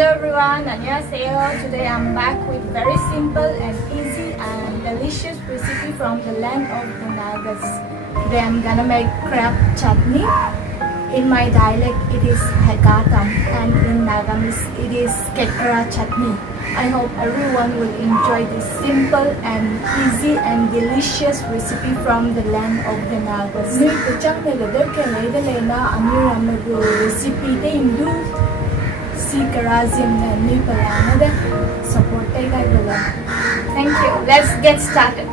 Hello everyone, 안녕하세요. Today I'm back with very simple and easy and delicious recipe from the land of the Nagas. Today I'm gonna make crab chutney. In my dialect it is Hegatam and in Nagamese it is chutney. I hope everyone will enjoy this simple and easy and delicious recipe from the land of the Nagas. Ni kuchang ne gadar ke le na amir amagu recipe de indu si karazim na ni palana de support tay guy bala. Thank you. Let's get started.